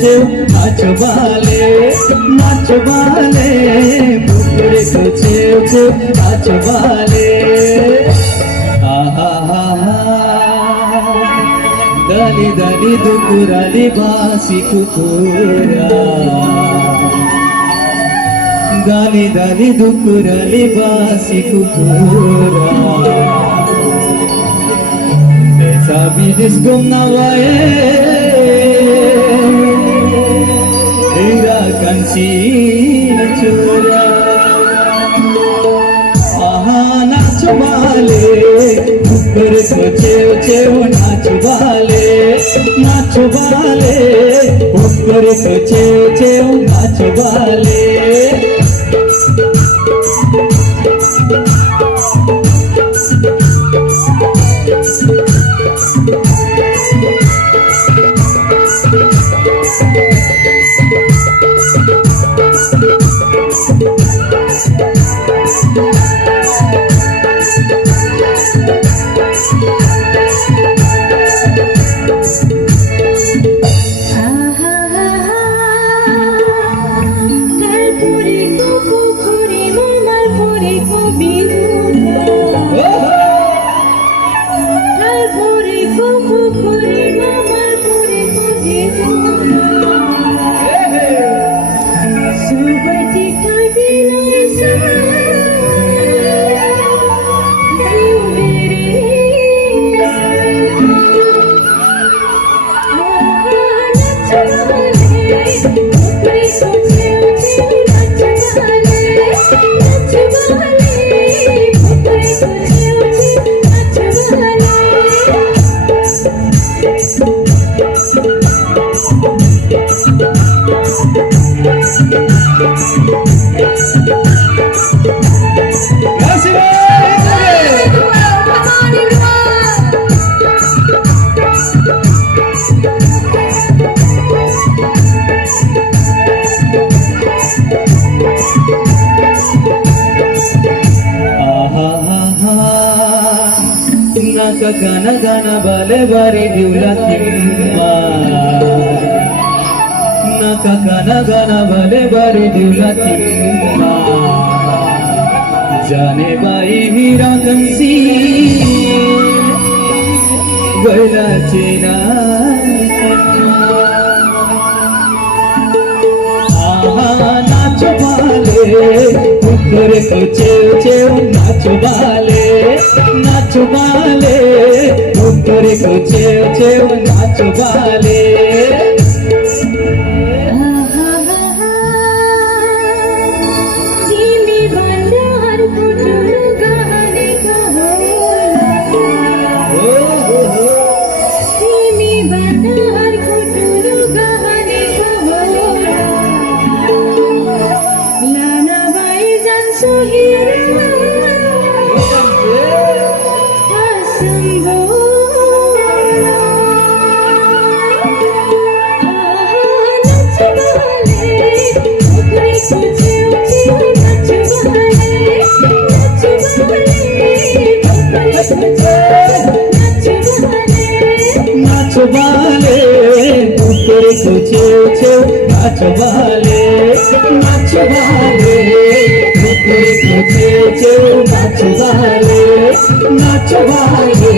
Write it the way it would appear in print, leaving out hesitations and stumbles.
চেউ নাচবালে নাচবালে পুকুরে তো চেউ চেউ নাচবালে আহা হা হা দালি দালি দুকুরালি বাসি কুকুরা দালি দালি দুকুরালি বাসি Kukura sabi disgum nawaye irakan si chura aha nachbale upar ko cheu cheu nachbale nachbale upar ko cheu cheu nachbale gana gana bale bari diula timma naka gana gana bale bari diula timma jane bai hira kansi wala chena aha nachbale upar ko cheu cheu nachbale नाचबाले ऊपर को चेव चेव नाचबाले नाचबाले ऊपर को चेव चेव नाचबाले नाचबाले ऊपर को चेव चेव नाचबाले नाचबाले